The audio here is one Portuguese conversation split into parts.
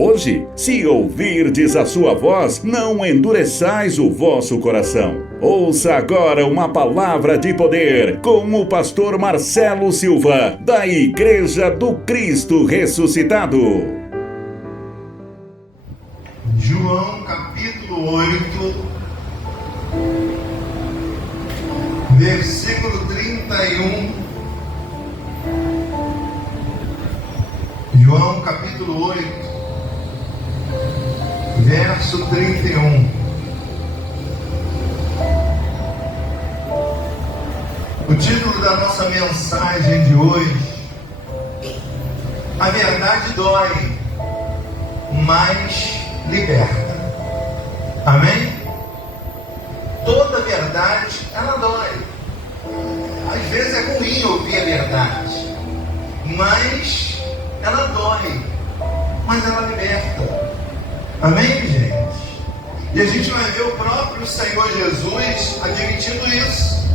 Hoje, se ouvirdes a sua voz, não endureçais o vosso coração. Ouça agora uma palavra de poder com o pastor Marcelo Silva, da Igreja do Cristo Ressuscitado. João capítulo 8, versículo 31. João capítulo 8, verso 31. O título da nossa mensagem de hoje: A verdade dói, mas liberta. Amém? Toda verdade, ela dói. Às vezes é ruim ouvir a verdade, mas ela dói, mas ela liberta. Amém, gente? E a gente vai ver o próprio Senhor Jesus admitindo isso,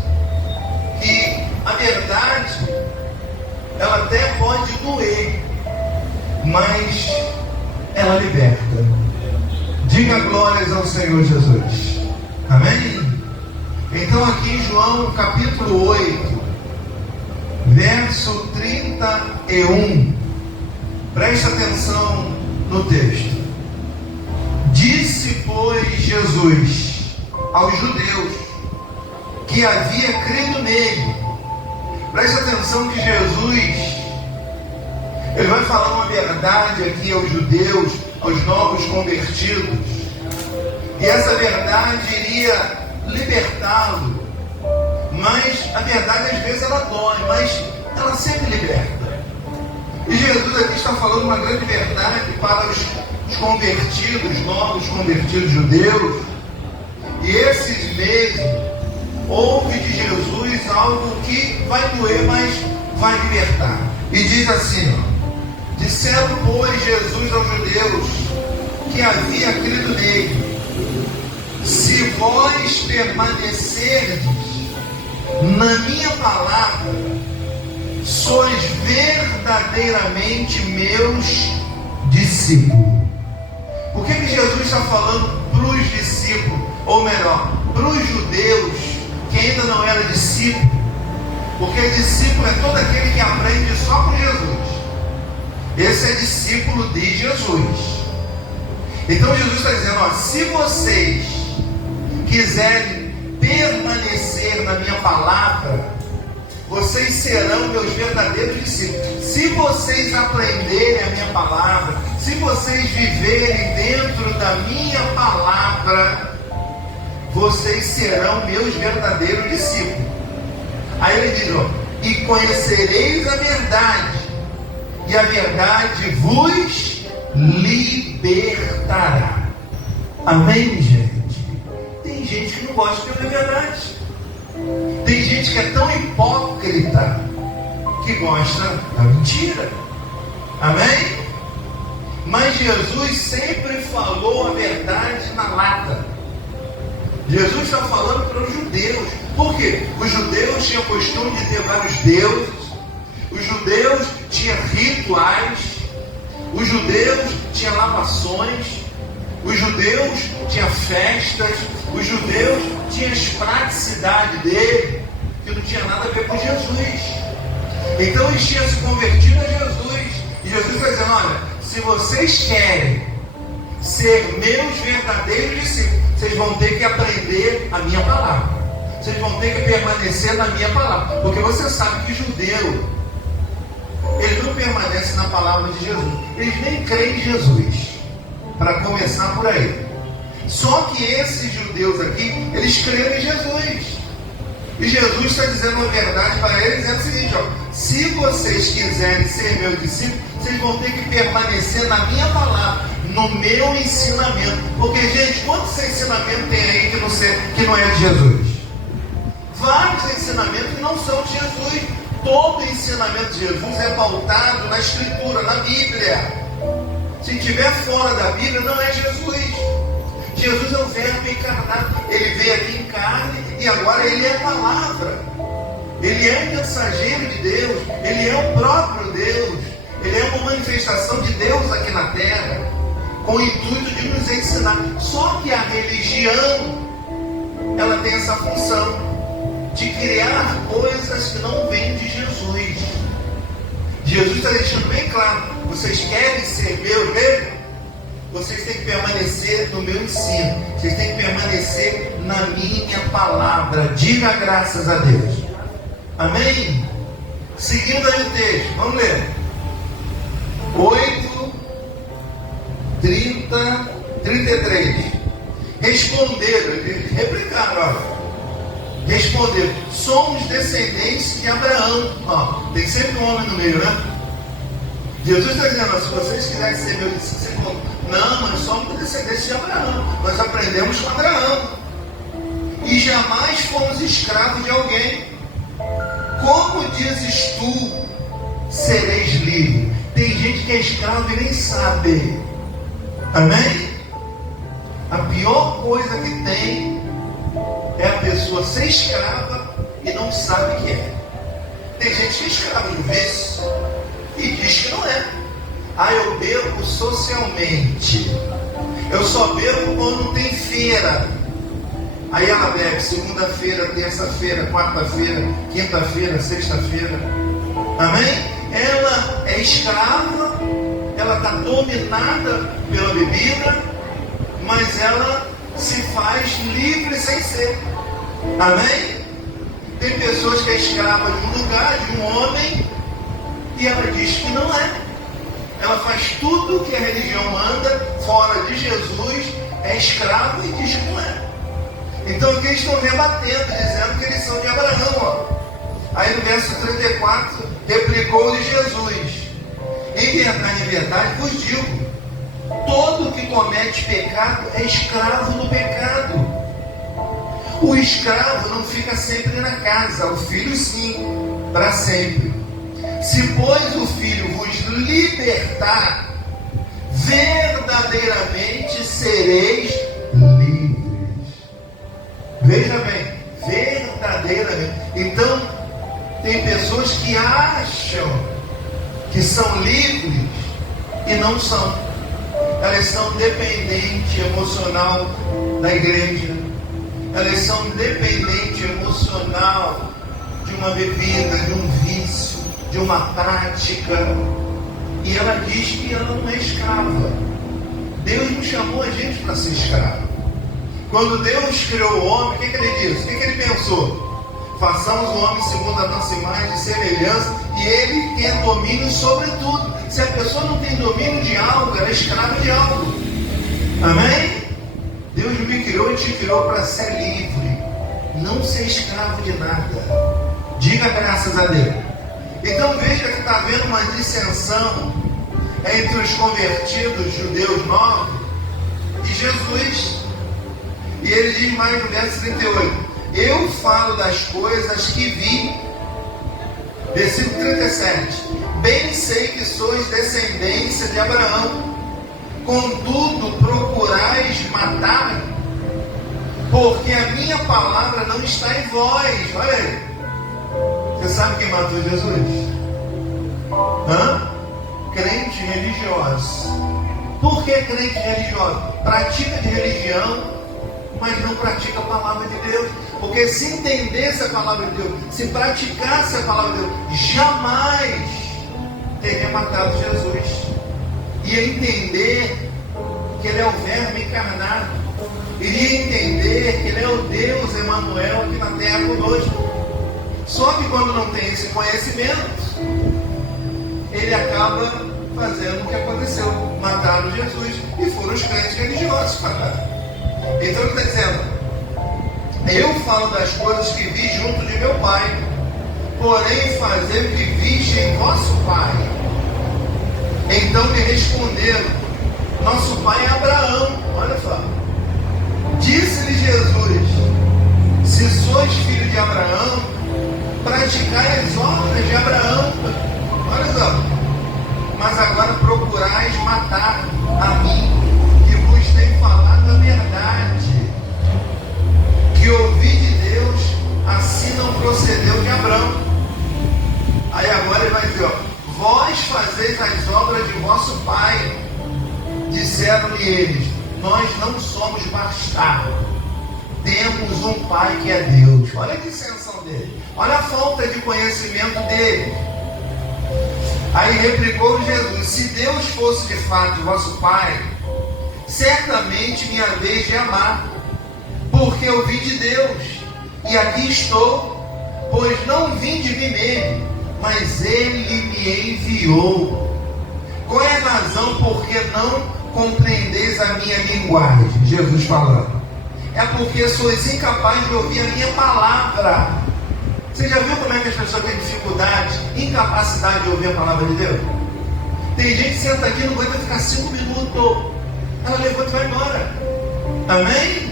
que a verdade, ela até pode doer, mas ela liberta. Diga glórias ao Senhor Jesus. Amém? Então aqui em João capítulo 8, verso 31, preste atenção no texto. Disse, pois, Jesus aos judeus que havia crido nele. Preste atenção que Jesus, ele vai falar uma verdade aqui aos judeus, aos novos convertidos, e essa verdade iria libertá-lo. Mas a verdade às vezes ela dói, mas ela sempre liberta. E Jesus aqui está falando uma grande verdade para os convertidos, novos convertidos judeus. E esses mesmos ouvem de Jesus algo que vai doer, mas vai libertar. E diz assim, ó: disseram, pois, Jesus aos judeus que havia crido nele: se vós permanecerdes na minha palavra, sois verdadeiramente meus discípulos. Por que Jesus está falando para os discípulos? Ou melhor, para os judeus que ainda não eram discípulos? Porque discípulo é todo aquele que aprende só com Jesus. Esse é discípulo de Jesus. Então Jesus está dizendo, ó, se vocês quiserem permanecer na minha palavra, vocês serão meus verdadeiros discípulos. Se vocês aprenderem a minha palavra, se vocês viverem dentro da minha palavra, vocês serão meus verdadeiros discípulos. Aí ele diz, ó, e conhecereis a verdade, e a verdade vos libertará. Amém, gente? Tem gente que não gosta de ouvir a verdade. Tem gente que é tão hipócrita que gosta da mentira. Amém? Mas Jesus sempre falou a verdade na lata. Jesus está falando para os judeus. Por quê? Os judeus tinham costume de ter vários deuses. Os judeus tinham rituais. Os judeus tinham lavações. Os judeus tinham festas. Os judeus tinham as praticidades dele, que não tinha nada a ver com Jesus. Então eles tinham se convertido a Jesus. E Jesus está dizendo, olha, se vocês querem ser meus verdadeiros discípulos, vocês vão ter que aprender a minha palavra. Vocês vão ter que permanecer na minha palavra. Porque você sabe que judeu, ele não permanece na palavra de Jesus. Eles nem creem em Jesus. Para começar por aí. Só que esses judeus aqui, eles creem em Jesus. E Jesus está dizendo uma verdade para eles, é o seguinte, ó: se vocês quiserem ser meus discípulos, vocês vão ter que permanecer na minha palavra, no meu ensinamento. Porque, gente, quantos ensinamentos tem aí que não é de Jesus? Vários ensinamentos que não são de Jesus. Todo ensinamento de Jesus é pautado na Escritura, na Bíblia. Se estiver fora da Bíblia, não é Jesus. Jesus é o verbo encarnado. Ele veio aqui em carne e agora ele é a palavra. Ele é o mensageiro de Deus. Ele é o próprio Deus. Ele é uma manifestação de Deus aqui na terra. com o intuito de nos ensinar. Só que a religião, ela tem essa função de criar coisas que não vêm de Jesus. Jesus está deixando bem claro: vocês querem ser meus mesmo? Vocês têm que permanecer no meu ensino. Vocês têm que permanecer na minha palavra. Diga graças a Deus. Amém? Seguindo aí o texto, vamos ler. 8:33. Responderam, eles replicaram, olha. Responderam: somos descendentes de Abraão. Ó, tem sempre um homem no meio, né? Jesus está dizendo: se vocês quiserem ser meus discípulos, não, nós somos descendentes de Abraão. Nós aprendemos com Abraão. E jamais fomos escravos de alguém. Como dizes tu, sereis livre? Tem gente que é escravo e nem sabe. Amém? A pior coisa que tem é a pessoa ser escrava e não sabe que é. Tem gente que é escrava do vício e diz que não é. Eu bebo socialmente. Eu só bebo quando tem feira. Aí ela bebe segunda-feira, terça-feira, quarta-feira, quinta-feira, sexta-feira. Amém? Ela é escrava, ela está dominada pela bebida, mas ela se faz livre sem ser. Amém? Tem pessoas que é escrava de um lugar, de um homem, e ela diz que não é. Ela faz tudo que a religião manda, fora de Jesus, é escrava e diz que não é. Então aqui eles estão rebatendo, dizendo que eles são de Abraão. Ó. Aí no verso 34, replicou-lhe Jesus: em verdade vos digo, todo que comete pecado é escravo do pecado. O escravo não fica sempre na casa, o filho sim, para sempre. Se pois o filho vos libertar, verdadeiramente sereis livres. Veja bem, verdadeiramente. Então, tem pessoas que acham que são livres e não são. Elas são dependentes emocional da igreja. Elas são dependentes emocional de uma bebida, de um vício, de uma prática. E ela diz que ela não é escrava. Deus não chamou a gente para ser escravo. Quando Deus criou o homem, o que ele disse? O que ele pensou? Façamos o homem segundo a nossa imagem e semelhança, e ele tem domínio sobre tudo. Se a pessoa não tem domínio de algo, ela é escrava de algo. Amém? Deus me criou e te criou para ser livre, não ser escravo de nada. Diga graças a Deus. Então veja que está havendo uma dissensão entre os convertidos judeus novos e Jesus. E ele diz mais no verso 38: eu falo das coisas que vi. Versículo 37: bem sei que sois descendência de Abraão, contudo procurais matar, porque a minha palavra não está em vós. Olha aí. Você sabe quem matou Jesus? Crente religioso. Por que crente religioso? Pratica de religião, mas não pratica a palavra de Deus. Porque se entendesse a palavra de Deus, se praticasse a palavra de Deus, jamais teria matado Jesus. Ia entender que Ele é o Verbo encarnado. Iria entender que Ele é o Deus Emanuel aqui na terra conosco. Só que quando não tem esse conhecimento, ele acaba fazendo o que aconteceu. Mataram Jesus e foram os crentes religiosos que mataram. Então ele está dizendo: eu falo das coisas que vi junto de meu Pai, porém fazer o que viste em vosso Pai. Então lhe responderam: nosso pai é Abraão. Olha só. Disse-lhe Jesus: se sois filho de Abraão, praticai as obras de Abraão. Olha só. Mas agora procurais matar a mim, que vos tenho falado a verdade, que ouvi de Deus, assim não procedeu de Abraão. Aí agora ele vai dizer: ó, vós fazeis as obras de vosso pai. Disseram Disseram-lhe eles: nós não somos bastardos, temos um pai que é Deus. Olha a dissensão dele, olha a falta de conhecimento dele. Aí replicou Jesus: se Deus fosse de fato vosso pai, certamente me haveis de amar, porque eu vim de Deus, e aqui estou, pois não vim de mim mesmo, mas Ele me enviou. Qual é a razão por que não compreendeis a minha linguagem? Jesus falando. É porque sois incapazes de ouvir a minha palavra. Você já viu como é que as pessoas têm dificuldade, incapacidade de ouvir a palavra de Deus? Tem gente que senta aqui e não aguenta ficar 5 minutos. Ela levanta e vai embora. Amém?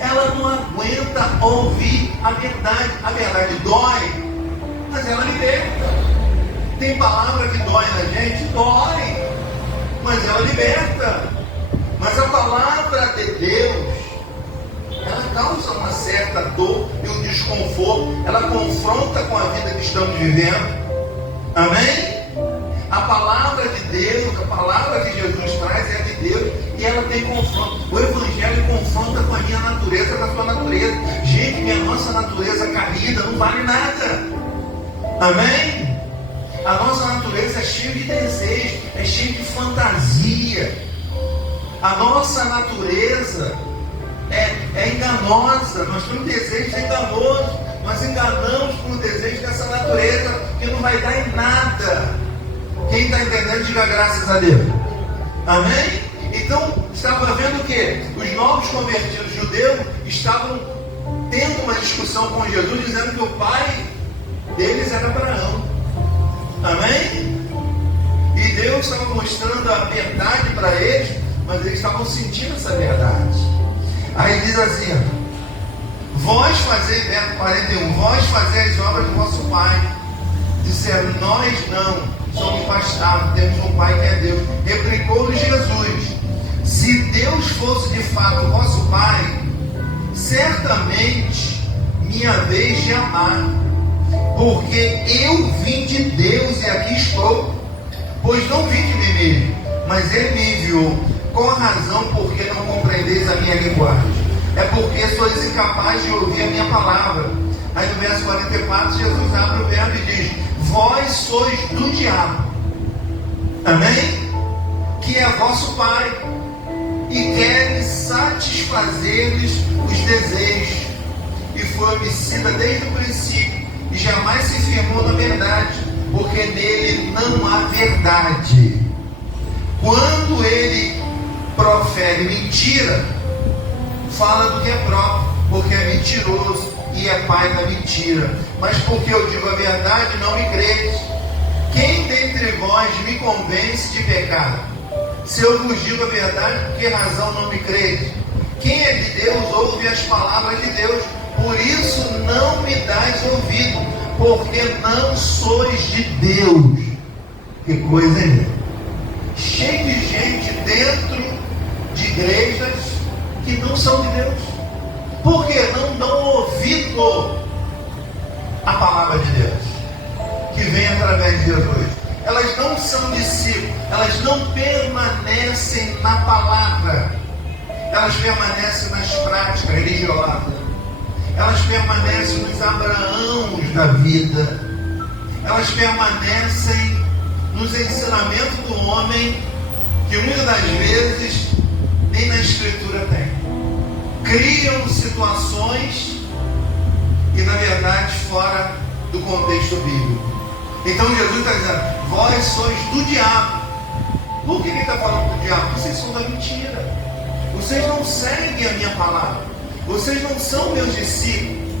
Ela não aguenta ouvir a verdade. A verdade dói, mas ela liberta. Tem palavra que dói na gente? Dói, mas ela liberta. Mas a palavra de Deus, ela causa uma certa dor e um desconforto. Ela confronta com a vida que estamos vivendo. Amém? A palavra de Deus, a palavra que Jesus traz é de Deus, e ela tem confronto. O Evangelho confronta com a minha natureza, com a sua natureza. Gente, minha nossa natureza caída não vale nada. Amém? A nossa natureza é cheia de desejo, é cheia de fantasia. A nossa natureza é enganosa. Nós temos desejos enganosos. Nós enganamos com o desejo dessa natureza que não vai dar em nada. Quem está entendendo, diga graças a Deus. Amém? Então, estava vendo o quê? Os novos convertidos judeus estavam tendo uma discussão com Jesus, dizendo que o pai deles era Abraão. Amém? E Deus estava mostrando a verdade para eles, mas eles estavam sentindo essa verdade. Aí diz assim: vós fazeis, verso 41, vós fazeis as obras do vosso pai. Disseram: nós não, somos bastardos, temos um pai que é Deus. Replicou-lhe Jesus: se Deus fosse de fato vosso pai, certamente me haveis de amar, porque eu vim de Deus e aqui estou, pois não vim de mim mesmo, mas Ele me enviou. Qual a razão por que não compreendeis a minha linguagem? É porque sois incapazes de ouvir a minha palavra. Aí no verso 44, Jesus abre o verbo e diz: vós sois do diabo. Amém? Que é vosso pai, e quer satisfazer-lhes os desejos. E foi homicida desde o princípio, e jamais se firmou na verdade, porque nele não há verdade. Quando ele profere mentira, fala do que é próprio, porque é mentiroso e é pai da mentira. Mas porque eu digo a verdade, não me credes. Quem dentre vós me convence de pecado? Se eu vos digo a verdade, por que razão não me credes? Quem é de Deus ouve as palavras de Deus, por isso não me dais ouvido, porque não sois de Deus. Que coisa é? Cheio de gente dentro de igrejas que não são de Deus. Por que não dão ouvido à palavra de Deus que vem através de Jesus? Elas não são discípulos, elas não permanecem na palavra, elas permanecem nas práticas religiosas, elas permanecem nos Abraãos da vida, elas permanecem nos ensinamentos do homem, que muitas das vezes nem na Escritura tem. Criam situações e na verdade fora do contexto bíblico. Então Jesus está dizendo: vós sois do diabo. Por que ele está falando do diabo? Vocês são da mentira. Vocês não seguem a minha palavra. Vocês não são meus discípulos.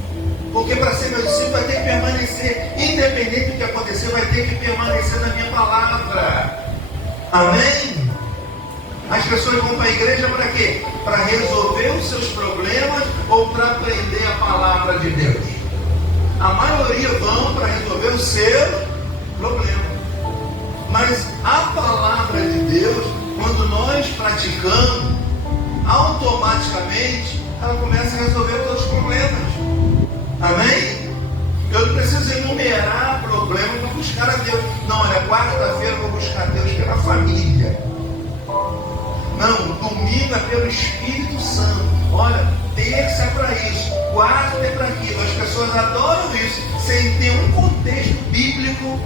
Porque para ser meu discípulo vai ter que permanecer, independente do que acontecer, vai ter que permanecer na minha palavra. Amém? As pessoas vão para a igreja para quê? Para resolver os seus problemas ou para aprender a palavra de Deus? A maioria vão para resolver o seu problema. Mas a palavra de Deus, quando nós praticamos, automaticamente ela começa a resolver os nossos problemas. Amém? Eu não preciso enumerar problemas para buscar a Deus. Não, olha, quarta-feira eu vou buscar a Deus pela família. Não, movida pelo Espírito Santo. Olha, terça é para isso, quarta é para aquilo. As pessoas adoram isso sem ter um contexto bíblico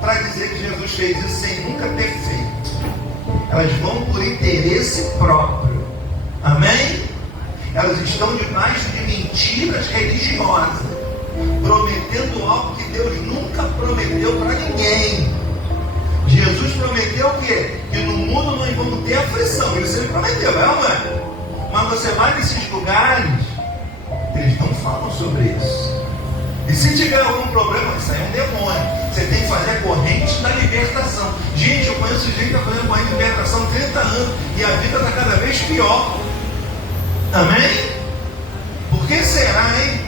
para dizer que Jesus fez isso sem nunca ter feito. Elas vão por interesse próprio. Amém? Elas estão debaixo de mentiras religiosas, prometendo algo que Deus nunca prometeu para ninguém. Jesus prometeu o quê? Que no mundo nós vamos ter aflição. Ele sempre prometeu, é ou não é? Mas você vai nesses lugares, eles não falam sobre isso. E se tiver algum problema, isso aí é um demônio. Você tem que fazer a corrente da libertação. Gente, eu conheço gente que está fazendo corrente de libertação há 30 anos e a vida está cada vez pior. Amém? Por que será, hein?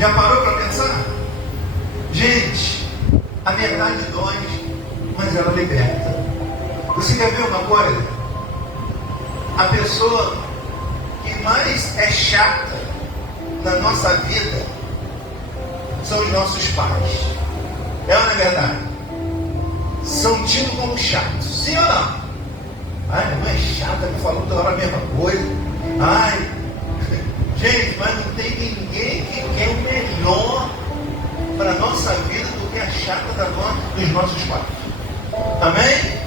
Já parou para pensar? Gente, a verdade dói, mas ela liberta. Você quer ver uma coisa? A pessoa que mais é chata na nossa vida são os nossos pais. É ou não é verdade? São tidos como chatos. Sim ou não? Ai, minha mãe é chata, me falou toda hora a mesma coisa. Ai, gente, mas não tem ninguém que quer o melhor para a nossa vida do que a chata dos nossos pais. Amém?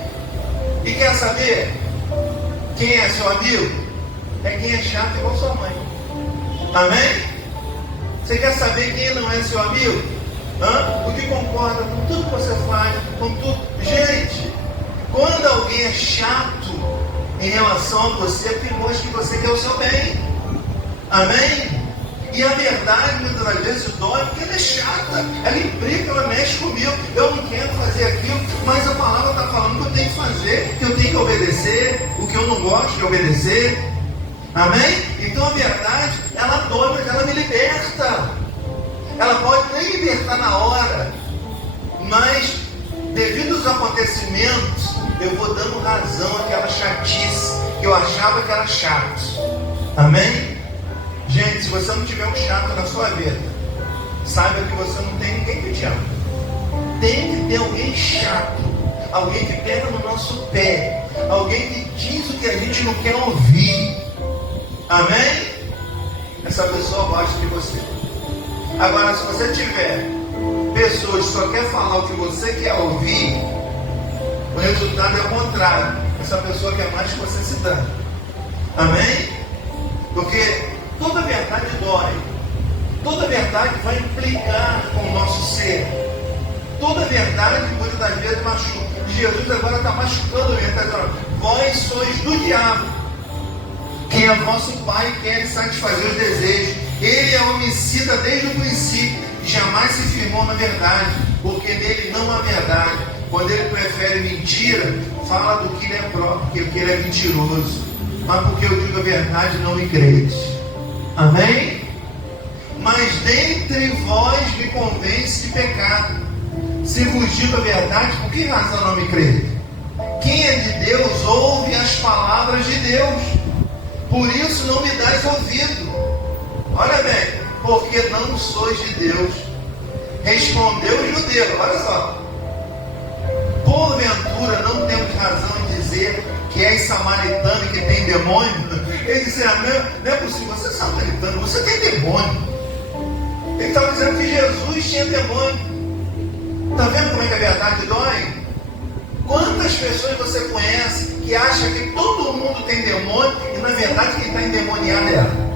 E quer saber quem é seu amigo? É quem é chato igual sua mãe. Amém? Você quer saber quem não é seu amigo? O que concorda com tudo que você faz, com tudo. Gente, quando alguém é chato em relação a você, é que mostra que você quer o seu bem. Amém? E a verdade, muitas das vezes, dói porque ela é chata. Ela implica, ela mexe comigo. Eu não quero fazer aquilo, mas a palavra está falando que eu tenho que fazer, que eu tenho que obedecer, o que eu não gosto de obedecer. Amém? Então a verdade, ela dói, mas ela me liberta. Ela pode nem libertar na hora, mas devido aos acontecimentos, eu vou dando razão àquela chatice que eu achava que era chato. Amém? Gente, se você não tiver um chato na sua vida, saiba que você não tem ninguém que te ama. Tem que ter alguém chato, alguém que pega no nosso pé, alguém que diz o que a gente não quer ouvir. Amém? Essa pessoa gosta de você. Agora, se você tiver pessoas que só querem falar o que você quer ouvir, o resultado é o contrário. Essa pessoa quer mais que você se dane. Amém? Porque toda verdade dói. Toda verdade vai implicar com o nosso ser. Toda verdade, muitas das vezes, machuca. Jesus agora está machucando ele. Está dizendo: vós sois do diabo, que é vosso pai e quer satisfazer os desejos. Ele é homicida desde o princípio e jamais se firmou na verdade, porque nele não há verdade. Quando ele prefere mentira, fala do que ele é próprio, porque ele é mentiroso. Mas porque eu digo a verdade, não me creis. Amém? Mas dentre vós me convence de pecado. Se vos digo a verdade, por que razão não me creis? Quem é de Deus ouve as palavras de Deus. Por isso não me dais ouvido. Olha bem, porque não sois de Deus. Respondeu o judeu, olha só. Porventura não temos razão em dizer que és samaritano e que tem demônio? Ele disse: não é possível, você é samaritano, você tem demônio. Ele estava dizendo que Jesus tinha demônio. Está vendo como é que a verdade dói? Quantas pessoas você conhece que acha que todo mundo tem demônio e na verdade quem está endemoniado é ela?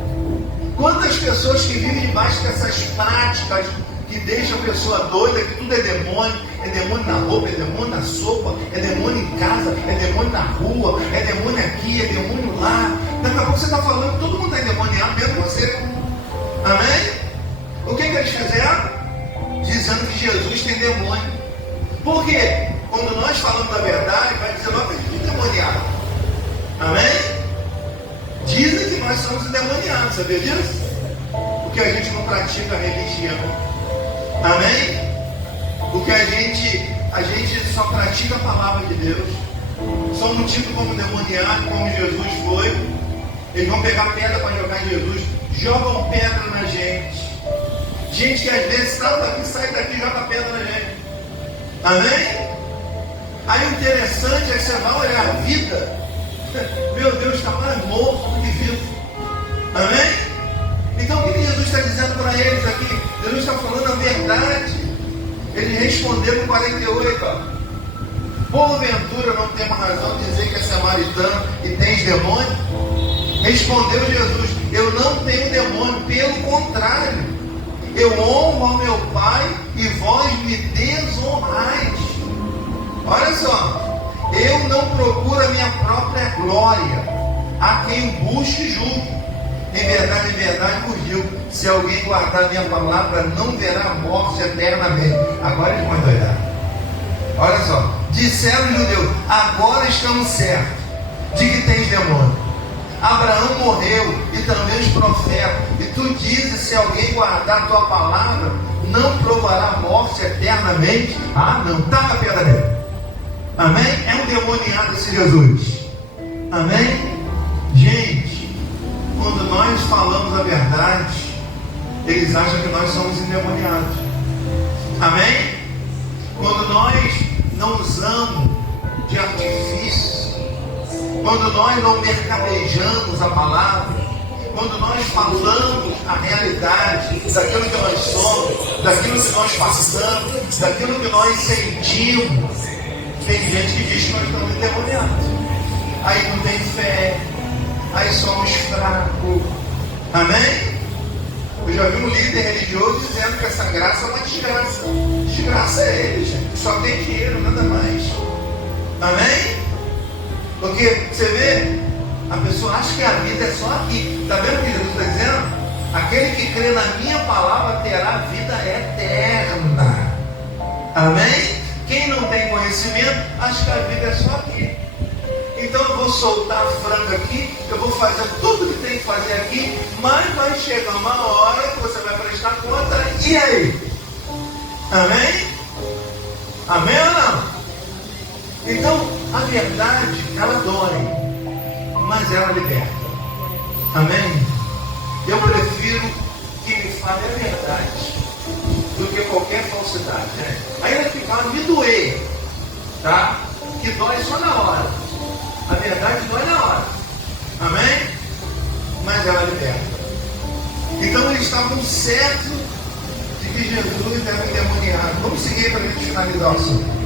Quantas pessoas que vivem debaixo dessas práticas que deixam a pessoa doida, que tudo é demônio na roupa, é demônio na sopa, é demônio em casa, é demônio na rua, é demônio aqui, é demônio lá. Daqui a pouco você está falando que todo mundo está endemoniado, mesmo você. Amém? O que eles fizeram? Dizendo que Jesus tem demônio. Por quê? Quando nós falamos da verdade, vai dizer logo que a gente é endemoniado. Amém? Dizem que nós somos endemoniados, sabia disso? Porque a gente não pratica a religião. Amém? Porque a gente só pratica a palavra de Deus. Somos tidos como endemoniados, como Jesus foi. Eles vão pegar pedra para jogar em Jesus. Jogam pedra na gente. Gente que às vezes sai daqui e joga pedra na gente. Amém? Aí o interessante é que você vai olhar a vida. Meu Deus, está mais morto do que vivo. Amém? Então o que Jesus está dizendo para eles aqui? Jesus está falando a verdade. Ele respondeu no 48, ó. Porventura não temos razão de dizer que é samaritano e tens demônio? Respondeu Jesus: eu não tenho demônio, pelo contrário, eu honro ao meu Pai e vós me desonrais. Olha só, eu não procuro a minha própria glória, a quem busque e julgue. Em verdade vos digo, se alguém guardar a minha palavra, não verá morte eternamente. Agora eles vão doidar. Olha só, disseram os judeus: agora estamos certos de que tens demônio. Abraão morreu e também os profetas, e tu dizes: se alguém guardar a tua palavra, não provará morte eternamente. Ah, não, taca a pedra nele. Amém? É um demoniado esse Jesus. Amém? Gente, quando nós falamos a verdade, eles acham que nós somos endemoniados. Amém? Quando nós não usamos de artifício, quando nós não mercadejamos a palavra, quando nós falamos a realidade daquilo que nós somos, daquilo que nós passamos, daquilo que nós sentimos, tem gente que diz que nós estamos endemoniados. Aí não tem fé, aí somos fracos. Amém? Eu já vi um líder religioso dizendo que essa graça é uma desgraça. Desgraça é ele, gente. Só tem dinheiro, nada mais. Amém? Porque você vê, a pessoa acha que a vida é só aqui. Está vendo o que Jesus está dizendo? Aquele que crê na minha palavra terá vida eterna. Amém? Quem não tem conhecimento acha que a vida é só aqui. Então eu vou soltar a franga aqui, eu vou fazer tudo que tem que fazer aqui, mas vai chegar uma hora que você vai prestar conta, e aí? Amém? Amém ou não? Então, a verdade, ela dói, mas ela liberta. Amém? Eu prefiro que me fale a verdade do que qualquer falsidade, né? Ainda que fala, me doer, tá? Que dói só na hora. A verdade dói na hora. Amém? Mas ela liberta. Então eles estavam certos de que Jesus era endemoniado. Vamos seguir para a gente finalizar o assunto.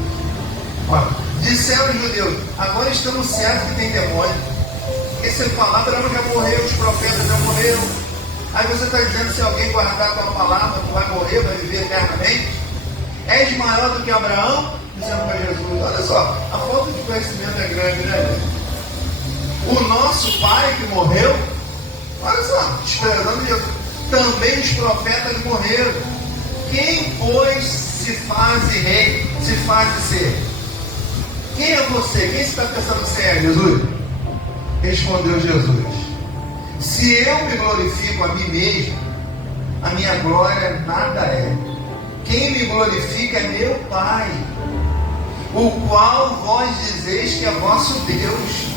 Disseram os judeus: agora estamos certos que tem demônio. Porque se falar, Abraão já morreu, os profetas já morreram. Aí você está dizendo: se alguém guardar a tua palavra, tu vai morrer, vai viver eternamente. És maior do que Abraão? Dizendo para Jesus: olha só, a falta de conhecimento é grande, né? O nosso pai que morreu, olha só, esperando Jesus, também os profetas morreram. Quem, pois, se faz rei, se faz ser? Quem é você? Quem está pensando ser é Jesus? Respondeu Jesus: se eu me glorifico a mim mesmo, a minha glória nada é. Quem me glorifica é meu Pai, o qual vós dizeis que é vosso Deus.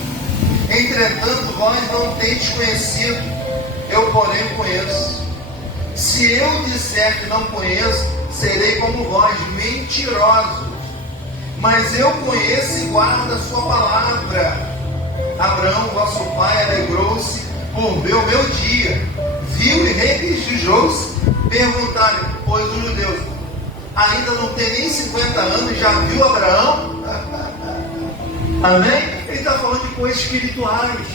Entretanto, vós não tendes conhecido, eu porém conheço. Se eu disser que não conheço, serei como vós, mentirosos. Mas eu conheço e guardo a sua palavra. Abraão, vosso pai, alegrou-se por ver o meu dia, viu e regozijou-se. Perguntaram, pois os judeus: ainda não tem nem 50 anos, já viu Abraão? Amém? Ele está falando de coisas espirituais.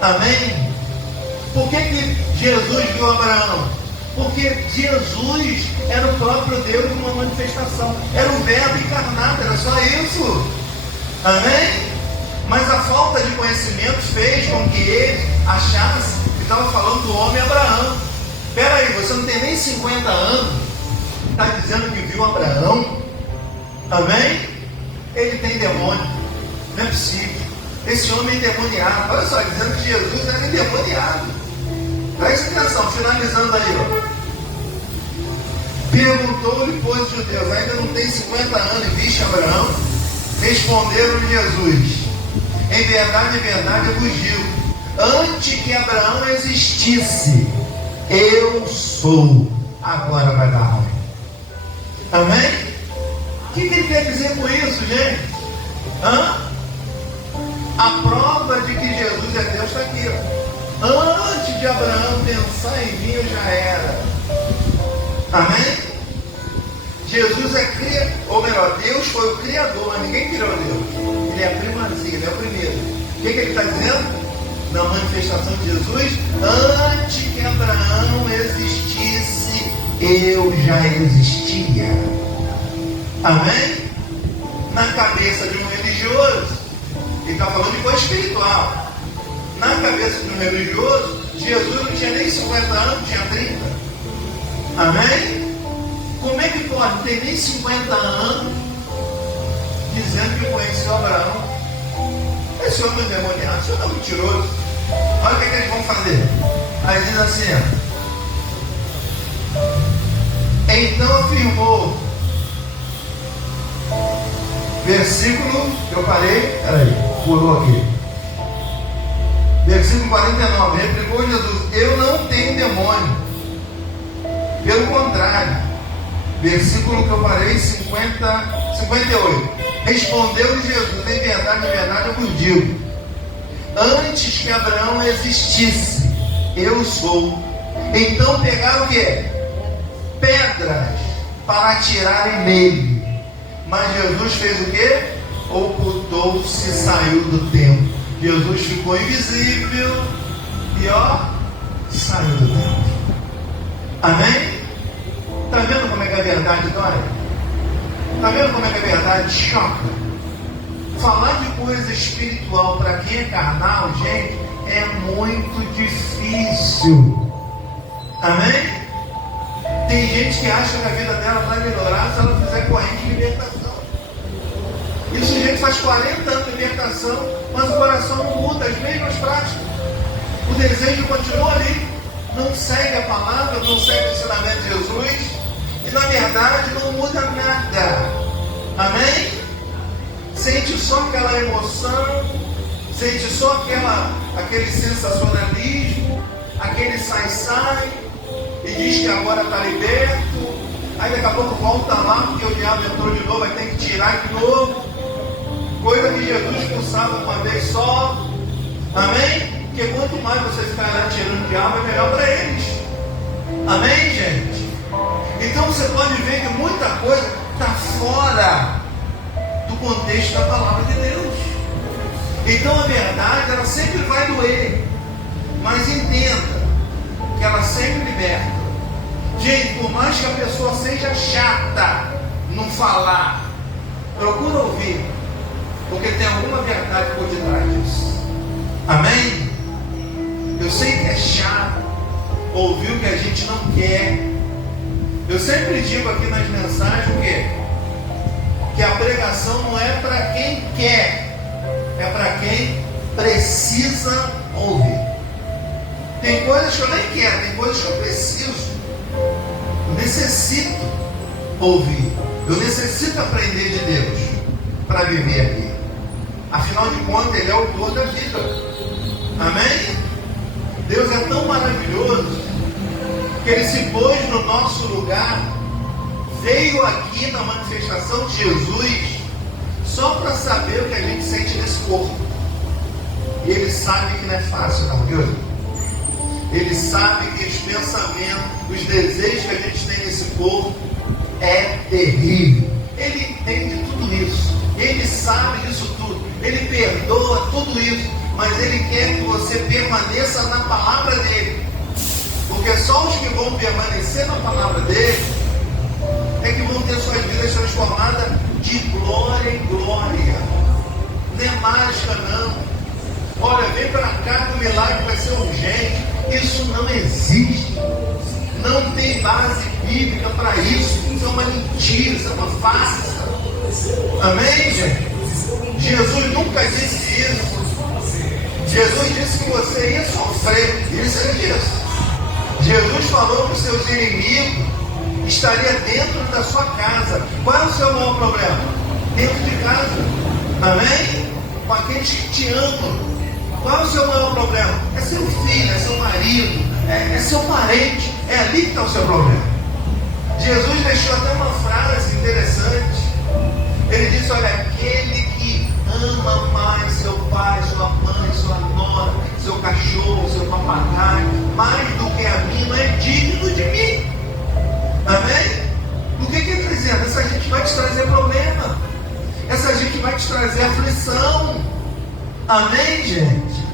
Amém? Por que Jesus viu Abraão? Porque Jesus era o próprio Deus numa manifestação. Era o Verbo encarnado, era só isso. Amém? Mas a falta de conhecimento fez com que ele achasse que estava falando do homem Abraão. Espera aí, você não tem nem 50 anos, está dizendo que viu Abraão? Amém? Ele tem demônio. Não é possível. Esse homem é endemoniado. Olha só, dizendo que Jesus era endemoniado. Presta atenção, finalizando aí, ó. Perguntou-lhe, pois, os judeus: ainda não tem 50 anos e viste Abraão? Responderam-lhe Jesus: em verdade, eu vos digo, antes que Abraão existisse, eu sou. Agora vai dar ruim. Amém? O que ele quer dizer com isso, gente? A prova de que Jesus é está aqui. Antes de Abraão pensar em vir, eu já era. Amém? Jesus é criador, ou melhor, Deus foi o criador, mas ninguém criou Deus. Ele é a primazia, ele é o primeiro. O que ele está dizendo? Na manifestação de Jesus, antes que Abraão existisse, eu já existia. Amém? Na cabeça de um religioso, ele está falando de coisa espiritual. Na cabeça de um religioso, Jesus não tinha nem 50 anos, tinha 30. Amém? Como é que pode ter nem 50 anos dizendo que conheceu Abraão? Esse homem é demoniado, esse homem é mentiroso. Olha o que eles vão fazer. Aí diz assim: então afirmou, versículo que eu parei, peraí, pulou aqui. Versículo 49, replicou Jesus: eu não tenho demônio, pelo contrário. Versículo que eu parei, 58. Respondeu-lhe Jesus: em verdade, eu vos digo, antes que Abraão existisse, eu sou. Então pegaram o quê? Pedras para atirarem nele. Mas Jesus fez o quê? Ocultou-se e saiu do templo. Jesus ficou invisível e saiu do templo. Amém? Está vendo como é que a verdade dói? Está vendo como é que a verdade choca? Falar de coisa espiritual para quem é carnal, gente, é muito difícil. Amém? Tem gente que acha que a vida dela vai melhorar se ela fizer corrente de libertação. E o sujeito faz 40 anos de libertação, mas o coração não muda, as mesmas práticas. O desejo continua ali. Não segue a palavra, não segue o ensinamento de Jesus. E na verdade não muda nada. Amém? Sente só aquela emoção, sente só aquele sensacionalismo, aquele sai-sai, e diz que agora está liberto. Aí daqui a pouco volta lá, porque o diabo entrou de novo, vai ter que tirar de novo. Coisa que Jesus expulsava uma vez só. Amém? Porque quanto mais você ficar lá tirando o diabo, é melhor para eles. Amém, gente? Então você pode ver que muita coisa está fora do contexto da palavra de Deus. Então a verdade, ela sempre vai doer. Mas entenda que ela sempre liberta. Gente, por mais que a pessoa seja chata não falar, procura ouvir, porque tem alguma verdade por detrás disso. Amém? Eu sei que é chato ouvir o que a gente não quer. Eu sempre digo aqui nas mensagens o quê? Que a pregação não é para quem quer, é para quem precisa ouvir. Tem coisas que eu nem quero, tem coisas que eu preciso. Eu necessito ouvir. Eu necessito aprender de Deus para viver aqui. Afinal de contas, Ele é o autor da vida. Amém? Deus é tão maravilhoso que Ele se pôs no nosso lugar, veio aqui na manifestação de Jesus só para saber o que a gente sente nesse corpo. E Ele sabe que não é fácil, não, viu? Ele sabe que os pensamentos, os desejos que a gente tem nesse corpo é terrível. Ele entende tudo isso. Ele sabe disso tudo. Ele perdoa tudo isso. Mas Ele quer que você permaneça na palavra dEle. Porque só os que vão permanecer na palavra dEle é que vão ter suas vidas transformadas de glória em glória. Não é mágica, não. Olha, vem para cá que o milagre vai ser urgente. Isso não existe. Não tem base bíblica para isso. Isso é uma mentira, isso é uma farsa. Amém, gente? Jesus nunca disse isso. Jesus disse que você ia sofrer. Isso ele disse. Jesus falou que os seus inimigos estariam dentro da sua casa. Qual é o seu maior problema? Dentro de casa. Amém? Com aqueles que te amam. Qual é o seu maior problema? É seu filho, é seu marido, é seu parente. É ali que está o seu problema. Jesus deixou até uma frase interessante. Ele disse: olha, aquele que ama mais seu pai, sua mãe, sua nora, seu cachorro, o seu papagaio, mais do que a mim, não é digno de mim. Amém? O que ele está dizendo? Essa gente vai te trazer problema. Essa gente vai te trazer aflição. Amém, gente?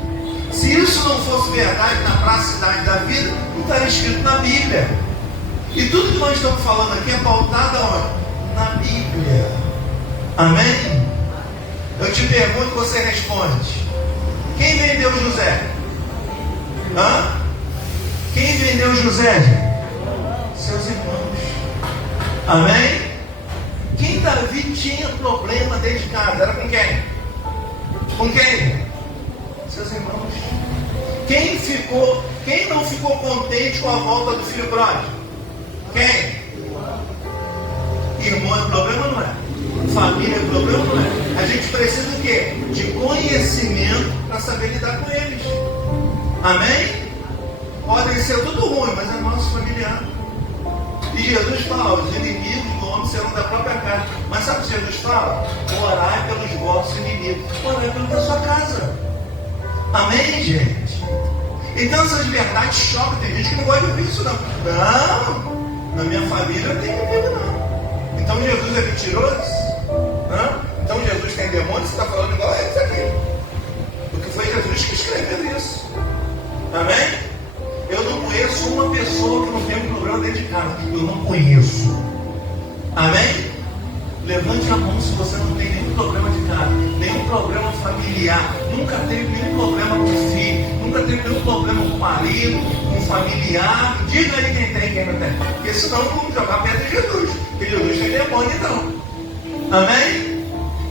Se isso não fosse verdade na praticidade da vida, não estaria escrito na Bíblia. E tudo que nós estamos falando aqui é pautado onde? Na Bíblia. Amém? Eu te pergunto, você responde. Quem vendeu José? Hã? Quem vendeu José? Seus irmãos. Amém? Quem Davi tinha problema dentro de casa? Era com quem? Com quem? Seus irmãos. Quem não ficou contente com a volta do filho pródigo? Quem? Irmão é problema, não é? Família é problema, não é? A gente precisa do quê? De conhecimento para saber lidar com eles. Amém? Podem ser tudo ruim, mas é nosso familiar. E Jesus fala, os inimigos do homem serão da própria casa. Mas sabe o que Jesus fala? Orai pelos vossos inimigos. Orai pelo da sua casa. Amém, gente? Então essas verdades chocam. Tem gente que não gosta de ouvir isso, não. Não, na minha família não tem inimigo, não. Então Jesus é mentiroso? Então Jesus tem demônio? Você está falando igual a eles aqui. Porque foi Jesus que escreveu isso. Amém? Eu não conheço uma pessoa que não tem um problema dentro de casa. Eu não conheço. Amém? Levante a mão se você não tem nenhum problema de casa, nenhum problema familiar, nunca teve nenhum problema com o filho, nunca teve nenhum problema com o marido, com o familiar. Diga aí quem tem, quem não tem. Porque senão vamos jogar perto de Jesus. Porque Jesus tem demônio então. Amém?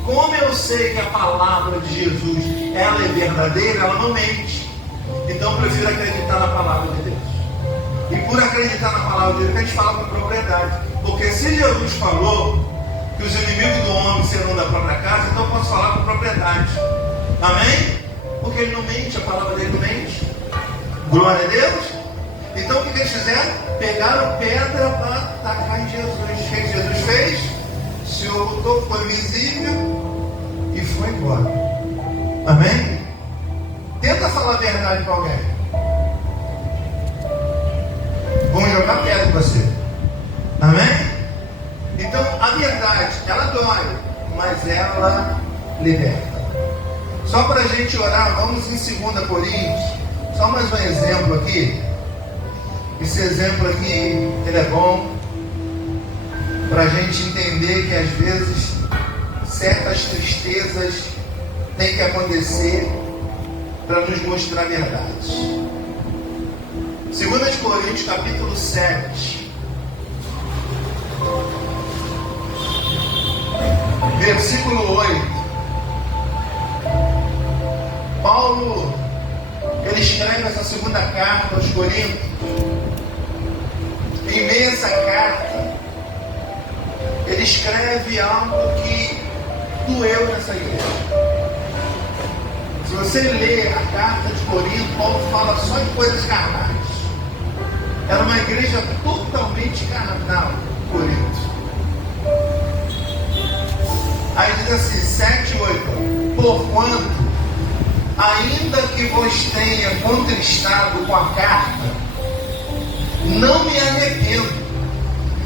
Como eu sei que a palavra de Jesus ela é verdadeira, ela não mente. Então eu prefiro acreditar na palavra de Deus. E por acreditar na palavra de Deus, a gente fala com propriedade. Porque se Jesus falou que os inimigos do homem serão da própria casa, então eu posso falar com propriedade. Amém? Porque ele não mente, a palavra dele não mente. Glória a Deus. Então o que eles fizeram? Pegaram pedra para atacar em Jesus. O que Jesus fez? Se ocultou, foi visível e foi embora. Amém? Tenta falar a verdade para alguém. Vão jogar pedra em você. Amém? Então a verdade, ela dói, mas ela liberta. Só para a gente orar, vamos em 2 Coríntios. Só mais um exemplo aqui. Esse exemplo aqui, ele é bom para a gente entender que às vezes certas tristezas têm que acontecer para nos mostrar a verdade. 2 Coríntios capítulo 7, versículo 8. Paulo, ele escreve essa segunda carta aos Coríntios. Em meio a essa carta, ele escreve algo que doeu nessa igreja. Se você ler a carta de Corinto, Paulo fala só em coisas carnais. Era uma igreja totalmente carnal, Corinto. Aí diz assim, 7, 8. Porquanto, ainda que vos tenha contristado com a carta, não me arrependo,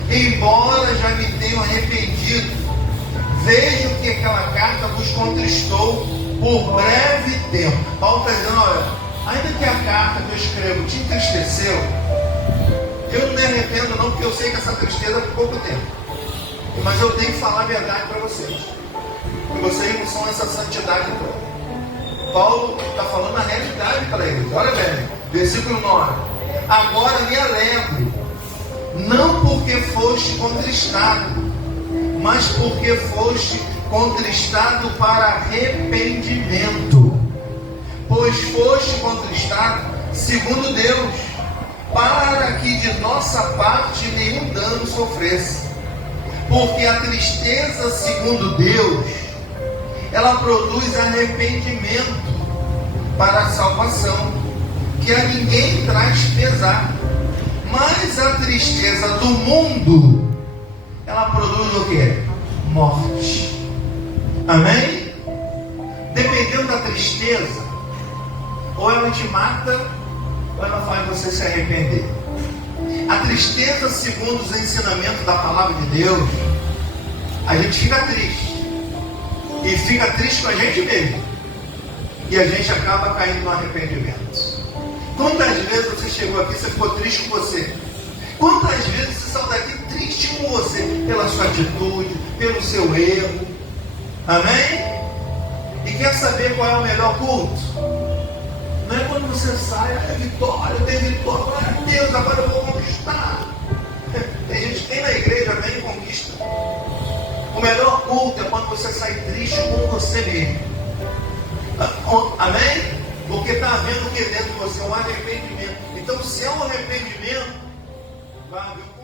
embora já me tenha arrependido. Vejo que aquela carta vos contristou por breve tempo. Paulo está dizendo, olha, ainda que a carta que eu escrevo te entristeceu, eu não me arrependo não, porque eu sei que essa tristeza é por pouco tempo. Mas eu tenho que falar a verdade para vocês. E vocês não são essa santidade toda. Paulo está falando a realidade para eles. Olha bem, versículo 9. Agora me alegro, não porque foste contristado, mas porque foste contristado para arrependimento. Pois foste contristado segundo Deus, para que de nossa parte nenhum dano sofresse. Porque a tristeza segundo Deus, ela produz arrependimento para a salvação, que a ninguém traz pesar. Mas a tristeza do mundo, ela produz o quê? Morte. Amém? Dependendo da tristeza, ou ela te mata, ou ela faz você se arrepender. A tristeza, segundo os ensinamentos da palavra de Deus, a gente fica triste. E fica triste com a gente mesmo. E a gente acaba caindo no arrependimento. Quantas vezes você chegou aqui e você ficou triste com você? Quantas vezes você saiu daqui triste com você? Pela sua atitude, pelo seu erro. Amém? E quer saber qual é o melhor culto? Não é quando você sai, é vitória, tem vitória, glória a Deus, agora eu vou conquistar. Tem gente que tem na igreja, vem e conquista. O melhor culto é quando você sai triste com você mesmo. Amém? Porque está havendo o que dentro de você? Um arrependimento. Então, se é um arrependimento, vai haver um